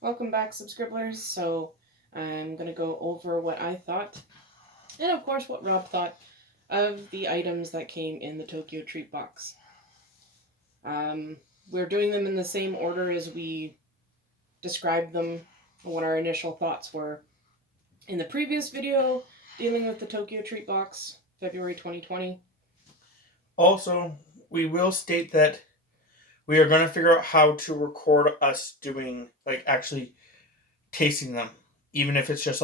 Welcome back, subscribers. So, I'm going to go over what I thought, and of course, what Rob thought of the items that came in the Tokyo Treat Box. Um, we're doing them in the same order as we described them, what our initial thoughts were in the previous video dealing with the Tokyo Treat Box, February 2020. Also, we will state that we are going to figure out how to record us doing, actually tasting them. Even if it's just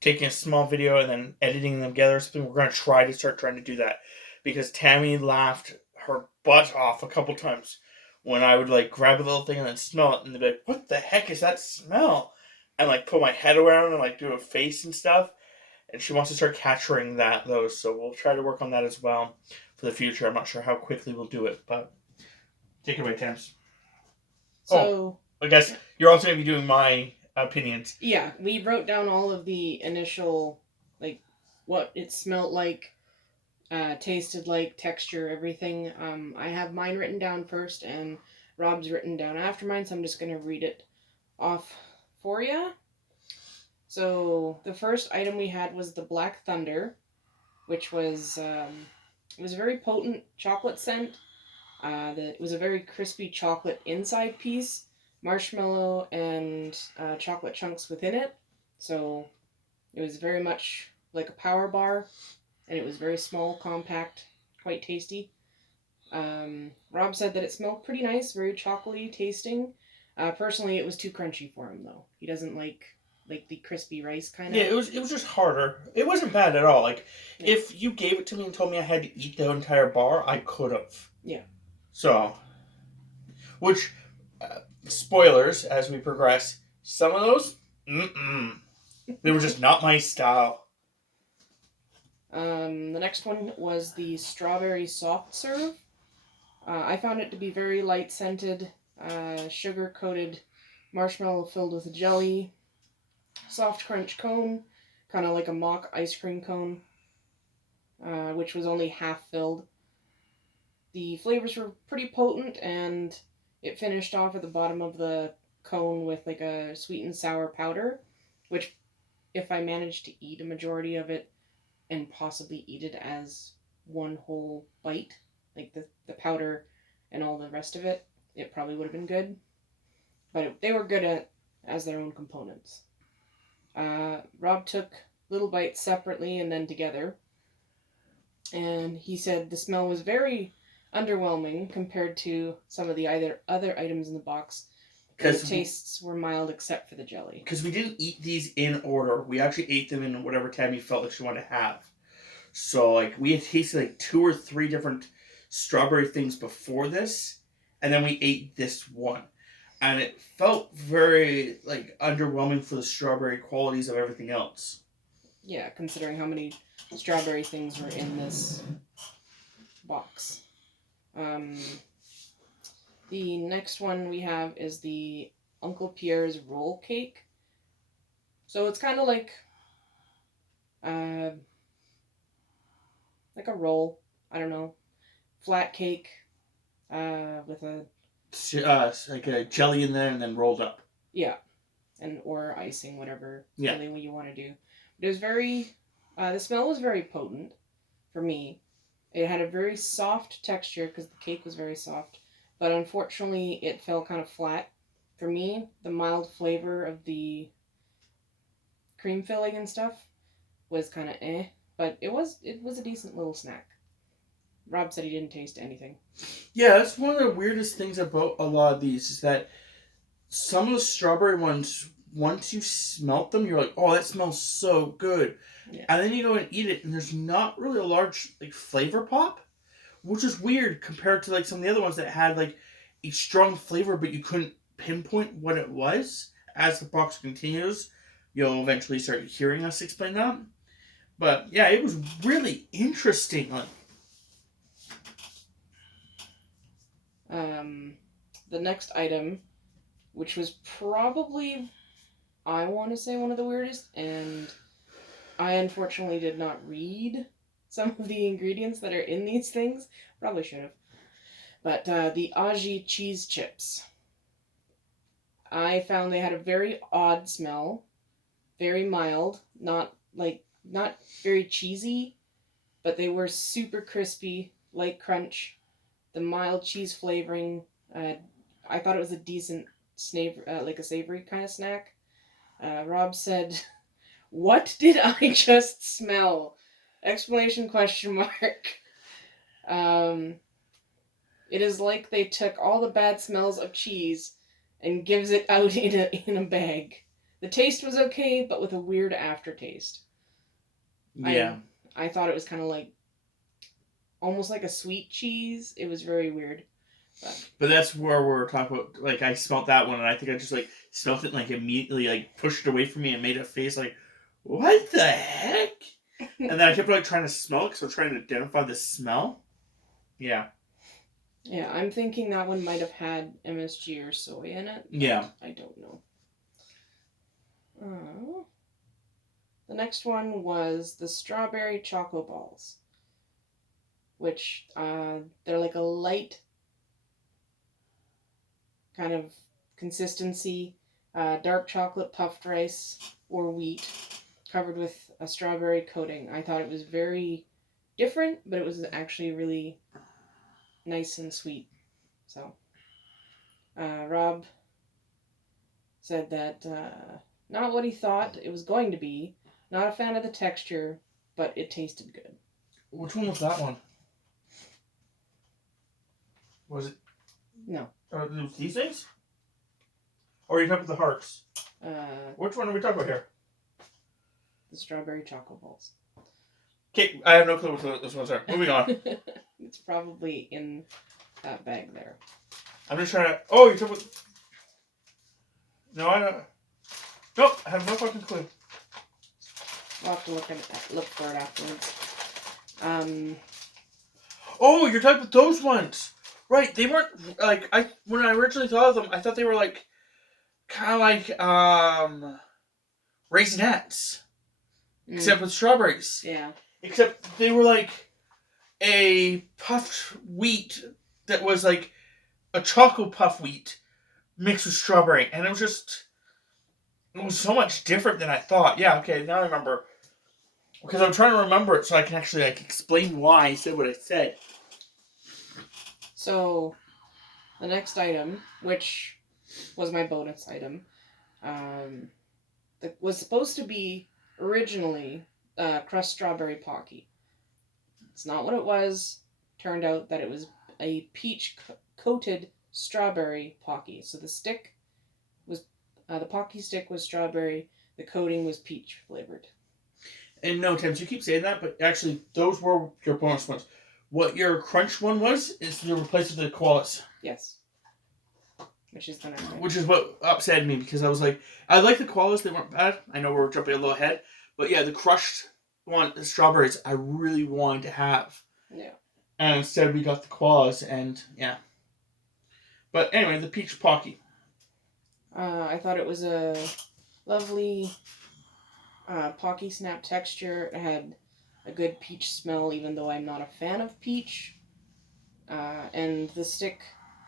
taking a small video and then editing them together or something, we're going to trying to do that. Because Tammy laughed her butt off a couple times when I would grab a little thing and then smell it and they'd be like, what the heck is that smell? And put my head around and do a face and stuff. And she wants to start capturing those. So we'll try to work on that as well for the future. I'm not sure how quickly we'll do it, but take it away, Tams. Oh, So, I guess you're also going to be doing my opinions. yeah, we wrote down all of the initial, what it smelled like, tasted like, texture, everything. I have mine written down first, and Rob's written down after mine, so I'm just going to read it off for you. So the first item we had was the Black Thunder, which was it was a very potent chocolate scent. It was a very crispy chocolate inside piece, marshmallow and chocolate chunks within it. So it was very much like a power bar, and it was very small, compact, quite tasty. Rob said that it smelled pretty nice, very chocolatey tasting. Personally, it was too crunchy for him though. He doesn't like the crispy rice kind Yeah, of. it was just harder. It wasn't bad at all. Yeah. If you gave it to me and told me I had to eat the entire bar, I could have. Yeah. So, which spoilers as we progress. Some of those, they were just not my style. The next one was the strawberry soft serve. I found it to be very light scented, sugar coated marshmallow filled with jelly, soft crunch cone, kind of like a mock ice cream cone, which was only half filled. The flavors were pretty potent, and it finished off at the bottom of the cone with like a sweet and sour powder, which, if I managed to eat a majority of it and possibly eat it as one whole bite, like the powder and all the rest of it, it probably would have been good. But they were good as their own components. Rob took little bites separately and then together, and he said the smell was very underwhelming compared to some of the other items in the box, and the tastes were mild except for the jelly. Because we didn't eat these in order. We actually ate them in whatever Tammy felt like she wanted to have. So we had tasted two or three different strawberry things before this, and then we ate this one. And it felt very underwhelming for the strawberry qualities of everything else. Yeah, considering how many strawberry things were in this box. Um, the next one we have is the Uncle Pierre's roll cake. So it's kind of uh, like a roll. I don't know, flat cake with a Like a jelly in there and then rolled up. yeah, and or icing, whatever Yeah. filling you want to do. But it was very. The smell was very potent for me. It had a very soft texture because the cake was very soft, but unfortunately it fell kind of flat. For me, the mild flavor of the cream filling and stuff was kind of but it was a decent little snack. Rob said he didn't taste anything. Yeah, that's one of the weirdest things about a lot of these is that some of the strawberry ones, once you smelt them, you're like, oh, that smells so good. Yeah. And then you go and eat it, and there's not really a large flavor pop, which is weird compared to some of the other ones that had a strong flavor, but you couldn't pinpoint what it was. As the box continues, you'll eventually start hearing us explain that. But yeah, it was really interesting. The next item, which was probably, I want to say, one of the weirdest, and I unfortunately did not read some of the ingredients that are in these things. Probably should have. But the Aussie cheese chips. I found they had a very odd smell, very mild, not very cheesy, but they were super crispy, light crunch, the mild cheese flavoring. Uh, I thought it was a decent like a savory kind of snack. Rob said, "What did I just smell?" Exclamation question mark. Um, it is like they took all the bad smells of cheese and gives it out in a bag. The taste was okay, but with a weird aftertaste. Yeah. I thought it was kind of like almost like a sweet cheese. It was very weird. But that's where we're talking about. Like, I smelled that one, and I think I just like smelled it, and, like, immediately like pushed it away from me and made a face like, "What the heck?" And then I kept like trying to smell it because I was trying to identify the smell. Yeah. Yeah, I'm thinking that one might have had MSG or soy in it. Yeah. I don't know. The next one was the strawberry choco balls, which they're like a light kind of consistency, dark chocolate puffed rice or wheat covered with a strawberry coating. I thought it was very different, but it was actually really nice and sweet. So, Rob said that not what he thought it was going to be, not a fan of the texture, but it tasted good. Which one was that one? Was it? No. It was these things? Or are you talking about the hearts? Which one are we talking about here? The strawberry choco balls. Okay, I have no clue what those ones are. Moving on. It's probably in that bag there. I'm just trying to. Oh, you're talking about. No, I don't. Nope, I have no fucking clue. We'll have to look for it afterwards. Oh, you're talking about those ones, right? They weren't like when I originally thought of them. I thought they were like kind of like Raisinets, except with strawberries. Yeah. Except they were like a puffed wheat that was like a chocolate puff wheat mixed with strawberry, and it was so much different than I thought. Yeah, okay, now I remember. Because I'm trying to remember it so I can actually like explain why I said what I said. So, the next item, which was my bonus item, that was supposed to be originally crushed strawberry Pocky. It's not what it was. Turned out that it was a peach coated strawberry Pocky. So the stick was the Pocky stick was strawberry. The coating was peach flavored. And no, Tim, you keep saying that, but actually, those were your bonus ones. What your crunch one was is the replacement of the koalas. Yes. Which is the next one. Which is what upset me because I was like, I like the koalas, they weren't bad. I know we're jumping a little ahead. But yeah, the crushed one, the strawberries, I really wanted to have. Yeah. And instead we got the koalas, and yeah. But anyway, the peach Pocky. I thought it was a lovely Pocky snap texture. It had a good peach smell, even though I'm not a fan of peach. And the stick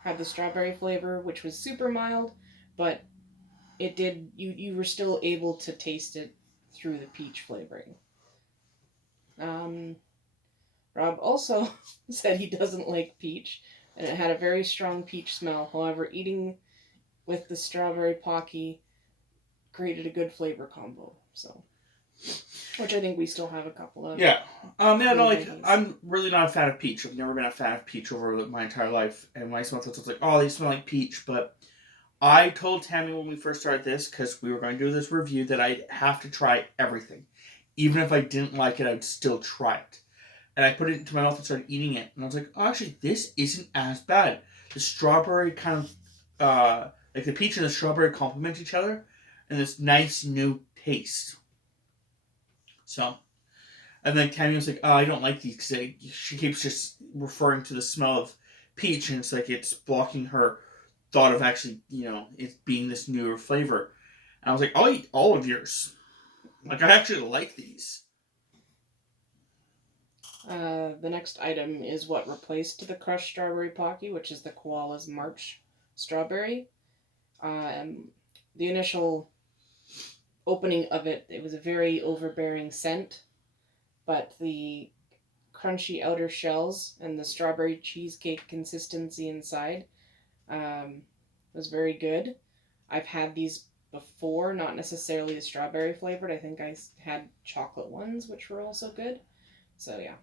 had the strawberry flavor, which was super mild, but it did you were still able to taste it through the peach flavoring. Rob also said he doesn't like peach, and it had a very strong peach smell. However, eating with the strawberry Pocky created a good flavor combo. So, which I think we still have a couple of. Yeah. I'm really not a fan of peach. I've never been a fan of peach over my entire life. And when I smelled it, I was like, oh, they smell like peach. But I told Tammy when we first started this, because we were going to do this review, that I'd have to try everything. Even if I didn't like it, I'd still try it. And I put it into my mouth and started eating it. And I was like, oh, actually, this isn't as bad. The strawberry kind of, like the peach and the strawberry complement each other. And this nice new taste. So, and then Tammy was like, oh, I don't like these because she keeps just referring to the smell of peach, and it's like it's blocking her thought of actually, it being this newer flavor. And I was like, I'll eat all of yours. Like, I actually like these. The next item is what replaced the crushed strawberry Pocky, which is the Koala's March strawberry. The initial opening of it, it was a very overbearing scent, but the crunchy outer shells and the strawberry cheesecake consistency inside was very good. I've had these before, not necessarily the strawberry flavored. I think I had chocolate ones, which were also good. So yeah,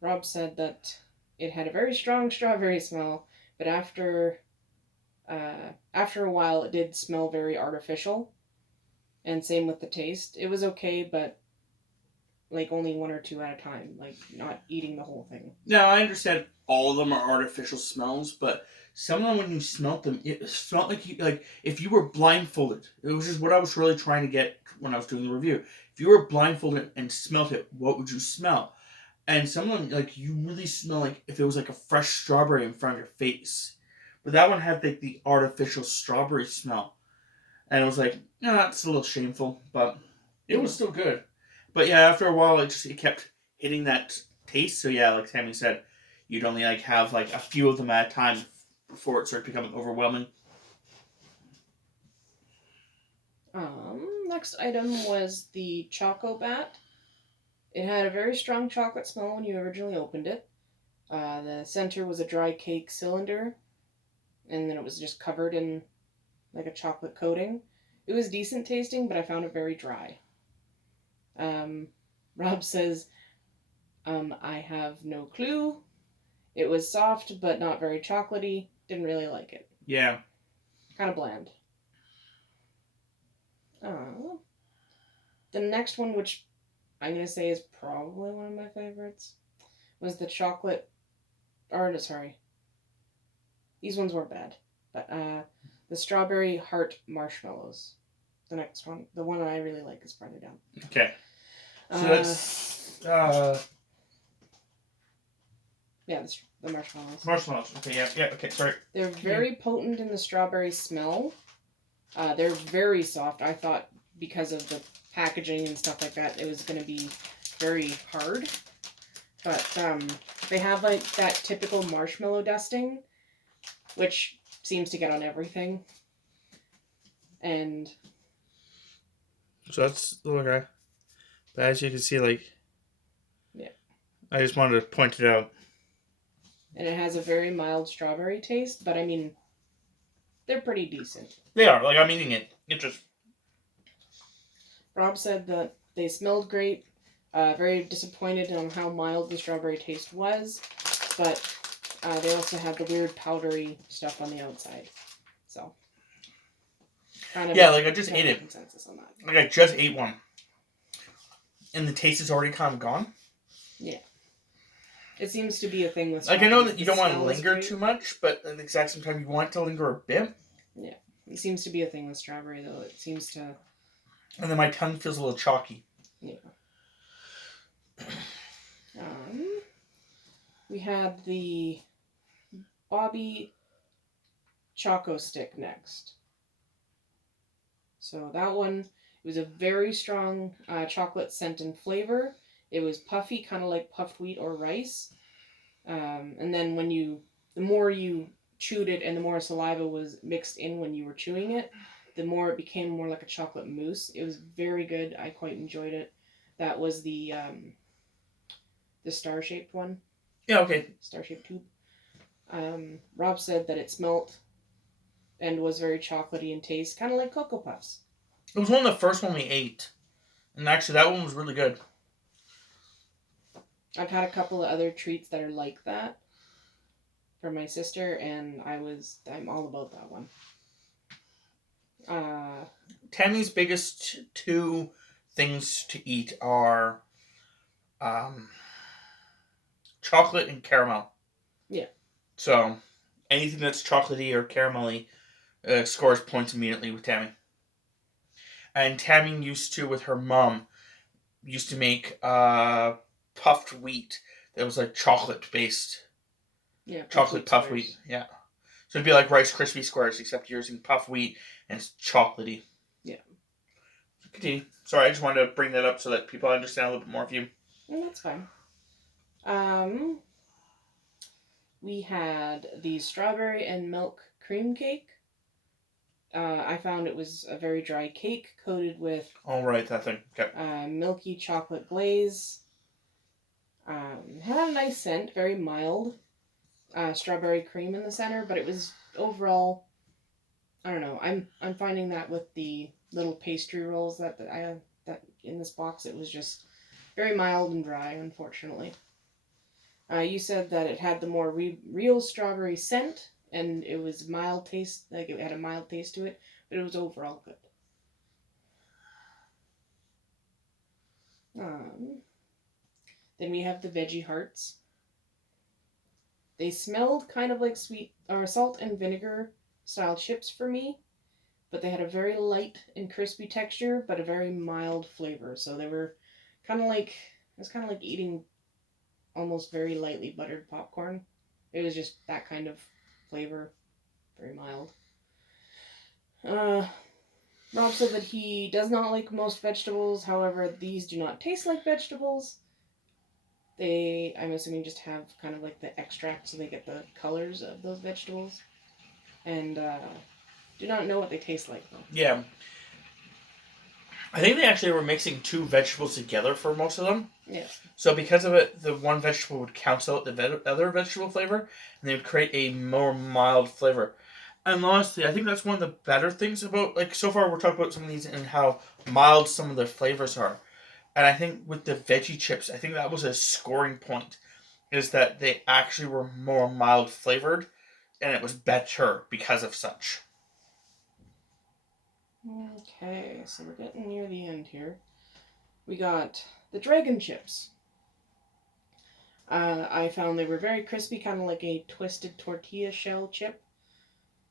Rob said that it had a very strong strawberry smell, but after a while, it did smell very artificial. And same with the taste. It was okay, but like only one or two at a time, like not eating the whole thing. Now, I understand all of them are artificial smells, but some of them, when you smelt them, it smelled like if you were blindfolded. It was just what I was really trying to get when I was doing the review. If you were blindfolded and smelt it, what would you smell? And some of them, like, you really smell like if it was like a fresh strawberry in front of your face. But that one had like the artificial strawberry smell. And it was like, no, that's a little shameful, but it was still good. But yeah, after a while, it kept hitting that taste. So yeah, like Tammy said, you'd only like have like a few of them at a time before it started becoming overwhelming. Next item was the Choco Bat. It had a very strong chocolate smell when you originally opened it. The center was a dry cake cylinder, and then it was just covered in like a chocolate coating. It was decent tasting, but I found it very dry. Rob says, I have no clue. It was soft, but not very chocolatey. Didn't really like it. Yeah. Kind of bland. The next one, which I'm going to say is probably one of my favorites, was the chocolate... Or, sorry. These ones weren't bad. But the strawberry heart marshmallows. The next one. The one I really like is farther down. Okay. So that's... Yeah, the marshmallows. Marshmallows. Okay, yeah, okay, sorry. They're very potent in the strawberry smell. They're very soft. I thought because of the packaging and stuff like that, it was going to be very hard. But they have like that typical marshmallow dusting, which seems to get on everything. And so that's the little guy. But as you can see, like, yeah, I just wanted to point it out. And it has a very mild strawberry taste, but I mean, they're pretty decent. They are. Like, I'm eating it. It just... Rob said that they smelled great. Very disappointed on how mild the strawberry taste was, but they also have the weird powdery stuff on the outside. So, kind of yeah, like I just ate it. Consensus on that. Like I just ate one, and the taste is already kind of gone. Yeah, it seems to be a thing with. Like I know that you don't want to linger too much, but at the exact same time you want to linger a bit. Yeah, it seems to be a thing with strawberry though. It seems to. And then my tongue feels a little chalky. Yeah. We had the Bobby Choco Stick next. So that one, it was a very strong chocolate scent and flavor. It was puffy, kind of like puffed wheat or rice. And then the more you chewed it and the more saliva was mixed in when you were chewing it, the more it became more like a chocolate mousse. It was very good. I quite enjoyed it. That was the star-shaped one. Yeah, okay. Star-shaped tube. Rob said that it smelt and was very chocolatey in taste, kind of like Cocoa Puffs. It was one of the first one we ate. And actually, that one was really good. I've had a couple of other treats that are like that from my sister, and I'm all about that one. Tammy's biggest two things to eat are chocolate and caramel. Yeah. So, anything that's chocolatey or caramelly scores points immediately with Tammy. And Tammy with her mom, used to make puffed wheat that was like chocolate-based. Yeah. Chocolate puffed wheat, yeah. So it'd be like Rice Krispie squares, except you're using puffed wheat and it's chocolatey. Yeah. Continue. Sorry, I just wanted to bring that up so that people understand a little bit more of you. No, that's fine. We had the strawberry and milk cream cake. I found it was a very dry cake coated with All right, that thing. Okay. milky chocolate glaze. Had a nice scent, very mild. Strawberry cream in the center, but it was overall. I don't know. I'm finding that with the little pastry rolls that I have that in this box, it was just very mild and dry. Unfortunately, you said that it had the more real strawberry scent, and it was mild taste. Like it had a mild taste to it, but it was overall good. Um, then we have the veggie hearts. They smelled kind of like sweet or salt and vinegar style chips for me, but they had a very light and crispy texture, but a very mild flavor. So they were kind of like it was kind of like eating almost very lightly buttered popcorn. It was just that kind of flavor, very mild. Uh, Rob said that he does not like most vegetables. However, these do not taste like vegetables. They, I'm assuming, just have kind of like the extract so they get the colors of those vegetables. And do not know what they taste like, though. Yeah. I think they actually were mixing two vegetables together for most of them. Yes. So because of it, the one vegetable would cancel out the other vegetable flavor, and they would create a more mild flavor. And honestly, I think that's one of the better things about, like, so far we're talking about some of these and how mild some of their flavors are. And I think with the veggie chips, I think that was a scoring point, is that they actually were more mild flavored, and it was better because of such. Okay, so we're getting near the end here. We got the dragon chips. I found they were very crispy, kind of like a twisted tortilla shell chip.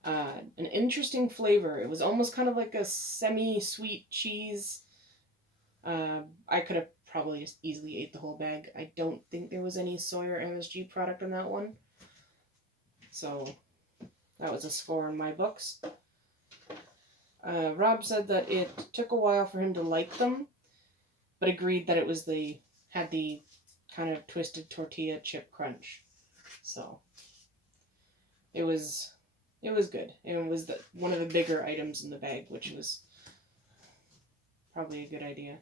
An interesting flavor. It was almost kind of like a semi-sweet cheese. I could have probably just easily ate the whole bag. I don't think there was any soy or MSG product on that one. So that was a score in my books. Rob said that it took a while for him to like them, but agreed that it was had the kind of twisted tortilla chip crunch. So it was good. And it was one of the bigger items in the bag, which was probably a good idea.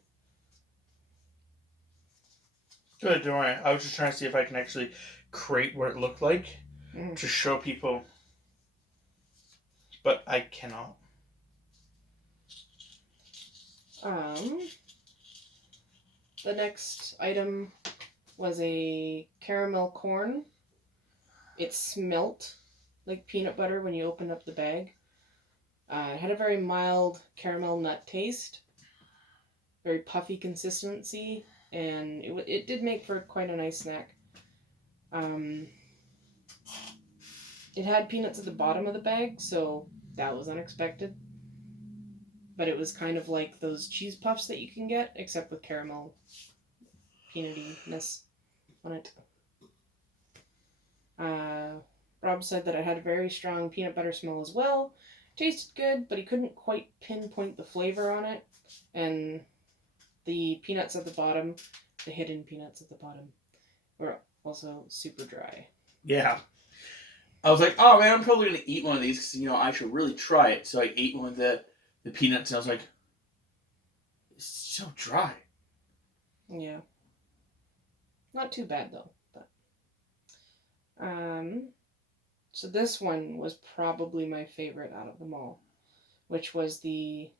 Good, don't worry. I was just trying to see if I can actually create what it looked like to show people, but I cannot. The next item was a caramel corn. It smelt like peanut butter when you opened up the bag. It had a very mild caramel nut taste, very puffy consistency, and it did make for quite a nice snack. It had peanuts at the bottom of the bag, so that was unexpected. But it was kind of like those cheese puffs that you can get, except with caramel peanutiness on it. Rob said that it had a very strong peanut butter smell as well. Tasted good, but he couldn't quite pinpoint the flavor on it. And the peanuts at the bottom, the hidden peanuts at the bottom, were also super dry. Yeah. I was like, oh man, I'm probably going to eat one of these because, I should really try it. So I ate one of the peanuts and I was like, it's so dry. Yeah. Not too bad though. But so this one was probably my favorite out of them all, which was the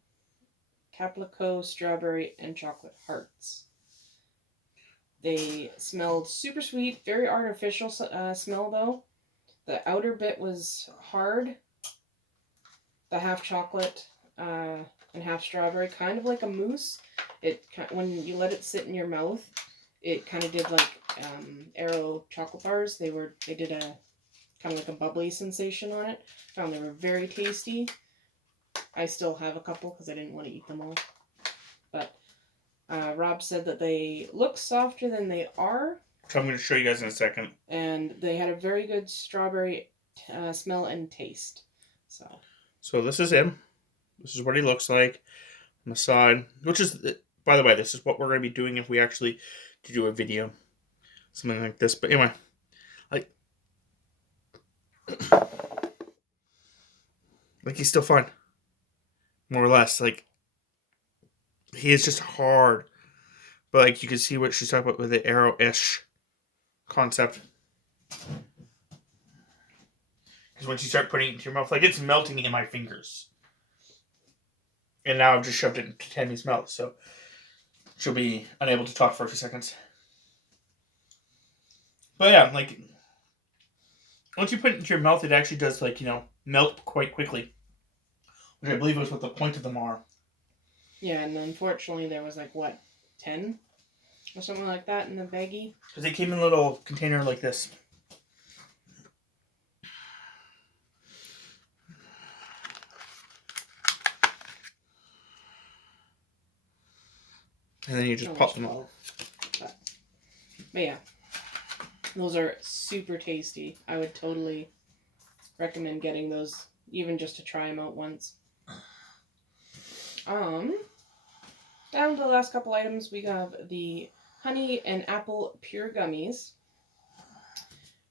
Caplico strawberry and chocolate hearts. They smelled super sweet, very artificial smell though. The outer bit was hard. The half chocolate and half strawberry, kind of like a mousse. When you let it sit in your mouth, it kind of did like Aero chocolate bars. They did a kind of like a bubbly sensation on it. Found they were very tasty. I still have a couple because I didn't want to eat them all. But Rob said that they look softer than they are. So I'm going to show you guys in a second. And they had a very good strawberry smell and taste. So this is him. This is what he looks like on the side. Which is, by the way, this is what we're going to be doing if we actually do a video. Something like this. But anyway, like he's still fine. more or less. Like, he is just hard. But, like, you can see what she's talking about with the arrow-ish concept. Because once you start putting it into your mouth, like, it's melting in my fingers. And now I've just shoved it into Tammy's mouth, so she'll be unable to talk for a few seconds. But yeah, like, once you put it into your mouth, it actually does, like, melt quite quickly. Which I believe is what the point of them are. Yeah, and unfortunately there was, 10? Or something like that in the baggie? Because they came in a little container like this. And then you just pop them up. But yeah. Those are super tasty. I would totally recommend getting those, even just to try them out once. Down to the last couple items, we have the honey and apple pure gummies.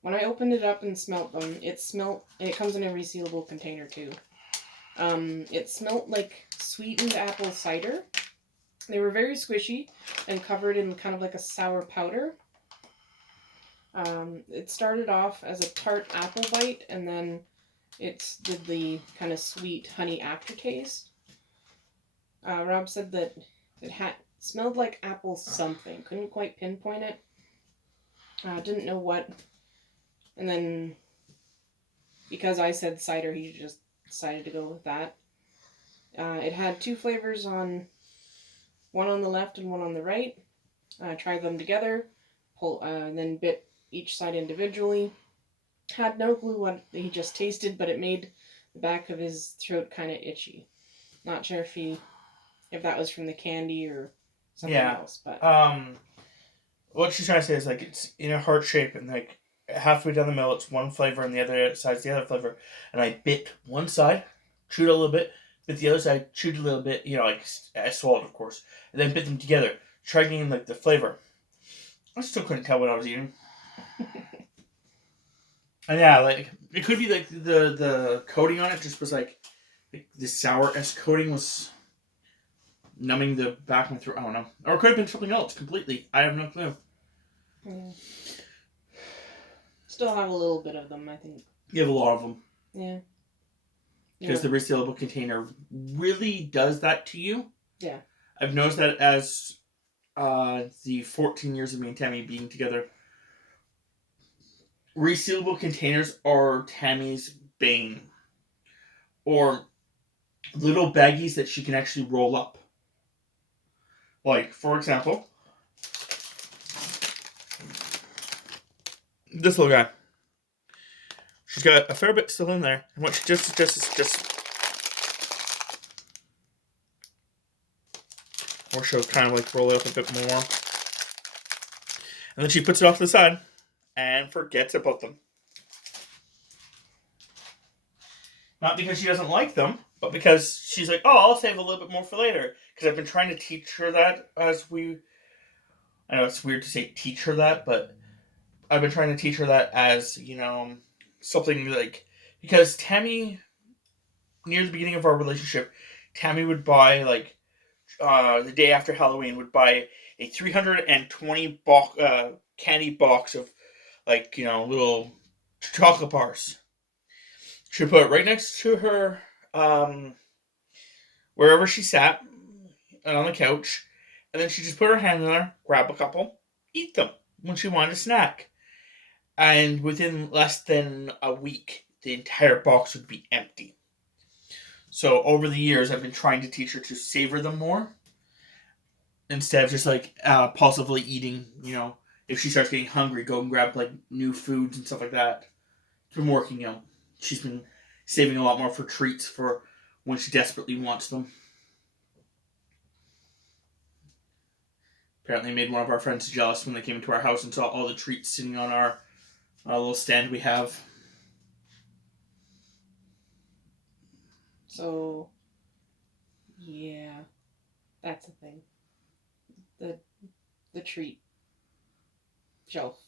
When I opened it up and smelt them, it comes in a resealable container too. It smelt like sweetened apple cider. They were very squishy and covered in kind of like a sour powder. It started off as a tart apple bite, and then it did the kind of sweet honey aftertaste. Rob said that it smelled like apple something. Couldn't quite pinpoint it. Didn't know what. And then, because I said cider, he just decided to go with that. It had 2 flavors one on the left and one on the right. Tried them together, then bit each side individually. Had no clue what he just tasted, but it made the back of his throat kind of itchy. Not sure if that was from the candy or something else, but what she's trying to say is, like, it's in a heart shape, and, like, halfway down the middle it's one flavor and the other side's the other flavor, and I bit one side, chewed a little bit, bit the other side, chewed a little bit, like, I swallowed, of course, and then bit them together, tried getting, like, the flavor. I still couldn't tell what I was eating. And yeah, like, it could be like the coating on it just was like the sour-esque coating was numbing the back of my throat. I don't know. Or it could have been something else completely. I have no clue. yeah. Still have a little bit of them, I think. You have a lot of them. Yeah. Because the resealable container really does that to you. Yeah. I've noticed that as the 14 years of me and Tammy being together. Resealable containers are Tammy's bane. Or little baggies that she can actually roll up. Like, for example, this little guy. She's got a fair bit still in there. And what she just is just... Or she'll kind of like roll it up a bit more. And then she puts it off to the side and forgets about them. Not because she doesn't like them, but because she's like, oh, I'll save a little bit more for later. Because I've been trying to teach her that as we... I know it's weird to say teach her that, but I've been trying to teach her that as, something like... Because Tammy, near the beginning of our relationship, Tammy would buy, like, the day after Halloween, would buy a 320 candy box of, like, little chocolate bars. She'd put it right next to her, wherever she sat, on the couch, and then she'd just put her hand in there, grab a couple, eat them when she wanted a snack. And within less than a week, the entire box would be empty. So over the years, I've been trying to teach her to savor them more. Instead of just, like, impulsively eating, if she starts getting hungry, go and grab, like, new foods and stuff like that. It's been working out. She's been saving a lot more for treats for when she desperately wants them. Apparently made one of our friends jealous when they came into our house and saw all the treats sitting on our little stand we have. So, yeah, that's a thing. The treat shelf.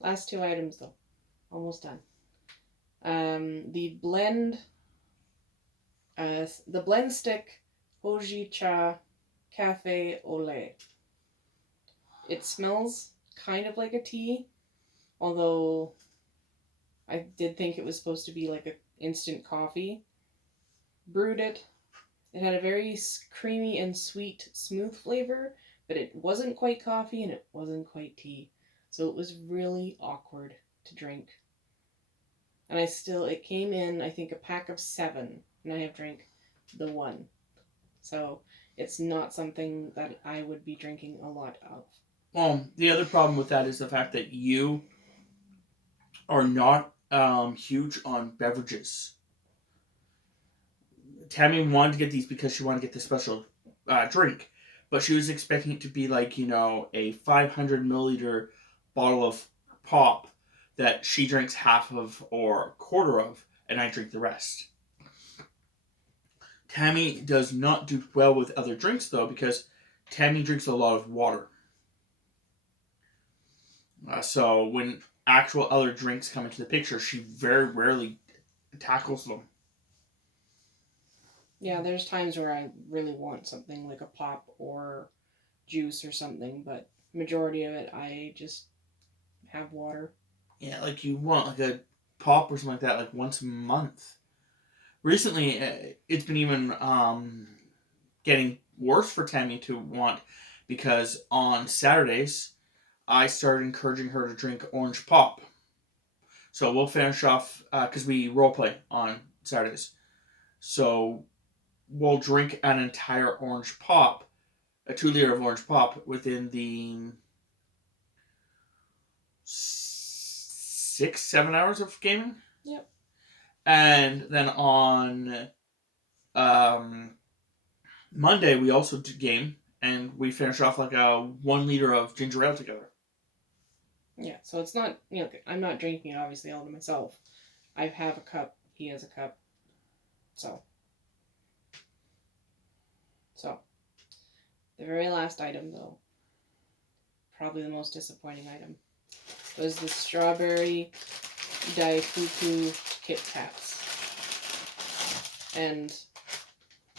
Last 2 items though, almost done. The blend The blend stick Hojicha Cafe au lait. It smells kind of like a tea, although I did think it was supposed to be like an instant coffee. Brewed it. It had a very creamy and sweet, smooth flavor, but it wasn't quite coffee and it wasn't quite tea. So it was really awkward to drink. And it came in, I think, a pack of 7, and I have drank the 1. So it's not something that I would be drinking a lot of. Well, the other problem with that is the fact that you are not huge on beverages. Tammy wanted to get these because she wanted to get the special drink, but she was expecting it to be like, a 500 milliliter bottle of pop that she drinks half of or a quarter of, and I drink the rest. Tammy does not do well with other drinks, though, because Tammy drinks a lot of water. So when actual other drinks come into the picture, she very rarely tackles them. Yeah, there's times where I really want something like a pop or juice or something, but majority of it I just have water. Yeah, like you want like a pop or something like that, like once a month. Recently, it's been even getting worse for Tammy to want, because on Saturdays, I started encouraging her to drink orange pop. So we'll finish off, because we role play on Saturdays. So we'll drink an entire orange pop, a 2 liter of orange pop, within the 6-7 hours of gaming. Yep. And then on Monday we also game, and we finish off like a 1 liter of ginger ale together. Yeah, so it's not, I'm not drinking it obviously all to myself. I have a cup, he has a cup. So, the very last item though, probably the most disappointing item, was the strawberry Daifuku Kit Kats. And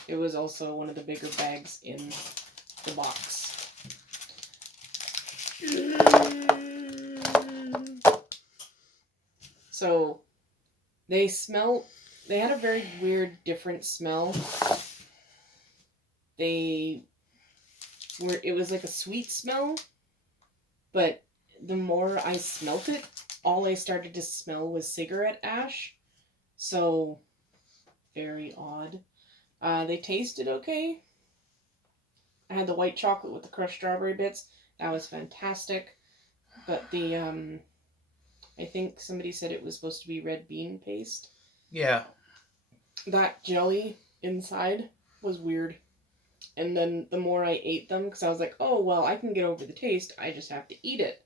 it was also one of the bigger bags in the box. So they had a very weird, different smell. It was like a sweet smell, but the more I smelt it, all I started to smell was cigarette ash. So, very odd. They tasted okay. I had the white chocolate with the crushed strawberry bits. That was fantastic. But I think somebody said it was supposed to be red bean paste. Yeah. That jelly inside was weird. And then the more I ate them, because I was like, oh, well, I can get over the taste. I just have to eat it.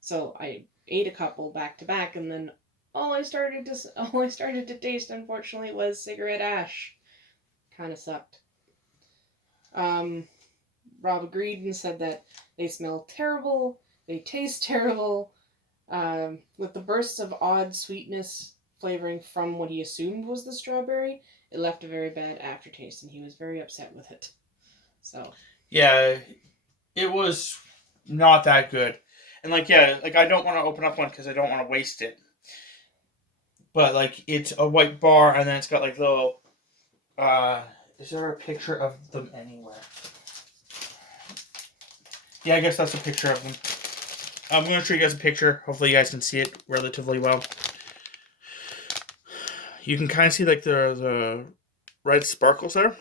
So I ate a couple back to back, and then all I started to taste, unfortunately, was cigarette ash. Kind of sucked. Rob agreed and said that they smell terrible, they taste terrible, with the bursts of odd sweetness flavoring from what he assumed was the strawberry. It left a very bad aftertaste, and he was very upset with it. So yeah, it was not that good. And I don't want to open up one because I don't want to waste it. But it's a white bar, and then it's got little. Is there a picture of them anywhere? Yeah, I guess that's a picture of them. I'm going to show you guys a picture. Hopefully you guys can see it relatively well. You can kind of see the red sparkles there.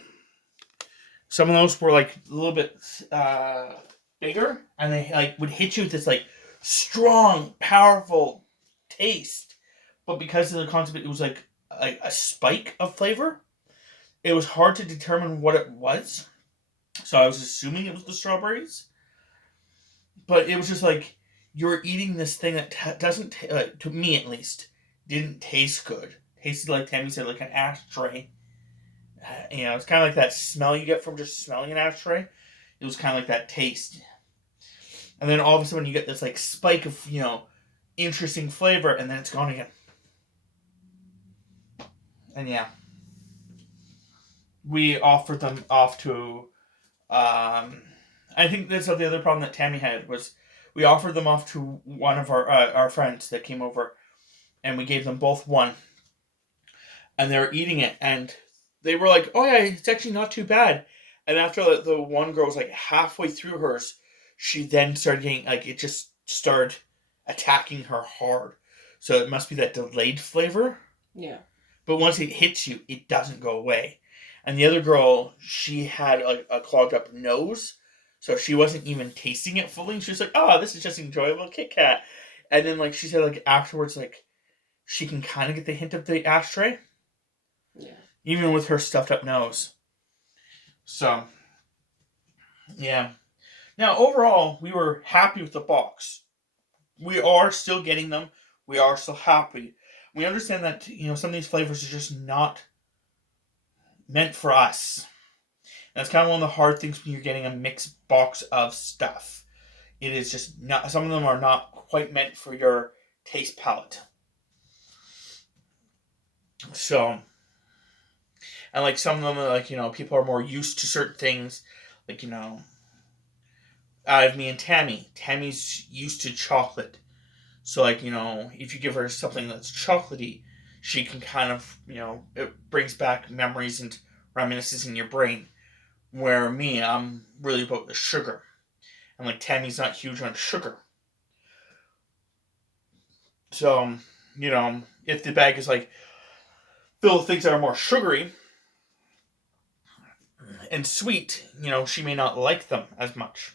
Some of those were a little bit bigger, and they would hit you with this strong, powerful taste. But because of the concept, it was like a spike of flavor. It was hard to determine what it was, so I was assuming it was the strawberries. But it was just you're eating this thing that doesn't, to me at least, didn't taste good. Tasted like Tammy said, like an ashtray. It's kind of like that smell you get from just smelling an ashtray. It was kind of like that taste. And then all of a sudden you get this spike of, interesting flavor, and then it's gone again. And yeah. we offered them off to. I think that's the other problem that Tammy had was we offered them off to one of our friends that came over, and we gave them both one, and they were eating it, and they were like, "Oh yeah, it's actually not too bad." And after the one girl was like halfway through hers, she then started getting like it just started attacking her hard. So it must be that delayed flavor. Yeah. But once it hits you, it doesn't go away. And the other girl, she had a clogged up nose, so she wasn't even tasting it fully. She was like, "Oh, this is just enjoyable Kit Kat." And then like she said, like afterwards, like she can kind of get the hint of the ashtray, Yeah. even with her stuffed up nose. So, yeah. Now overall, we were happy with the box. We are still getting them. We are still happy. We understand that some of these flavors are just not meant for us. That's kind of one of the hard things when you're getting a mixed box of stuff. It is just not. Some of them are not quite meant for your taste palette. So, and like some of them, like people are more used to certain things. Like out of me and Tammy, Tammy's used to chocolate. So like if you give her something that's chocolatey, she can kind of it brings back memories and reminiscences in your brain. Where me, I'm really about the sugar. And like Tammy's not huge on sugar. So, if the bag is like filled with things that are more sugary and sweet, she may not like them as much.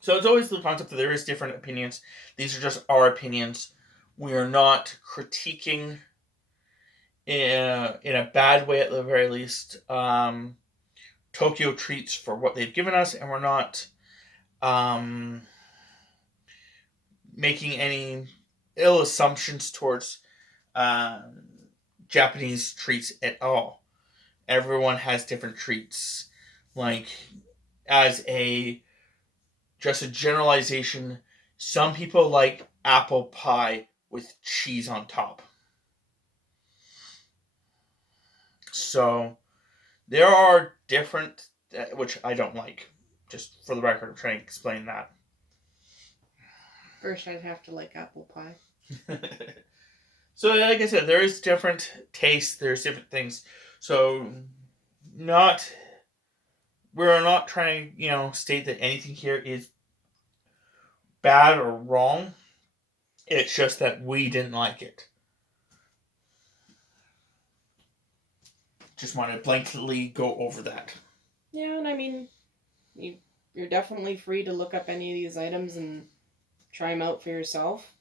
So it's always the concept that there is different opinions. These are just our opinions. We are not critiquing in a bad way at the very least. Tokyo Treats for what they've given us, and we're not making any ill assumptions towards Japanese treats at all. Everyone has different treats. Like, as just a generalization, some people like apple pie with cheese on top. So, there are different, which I don't like. Just for the record, I'm trying to explain that. First, I'd have to like apple pie. So, like I said, there is different tastes. There's different things. So, we're not trying to, state that anything here is bad or wrong. It's just that we didn't like it. Just want to blankly go over that. Yeah, and I mean, you're definitely free to look up any of these items and try them out for yourself.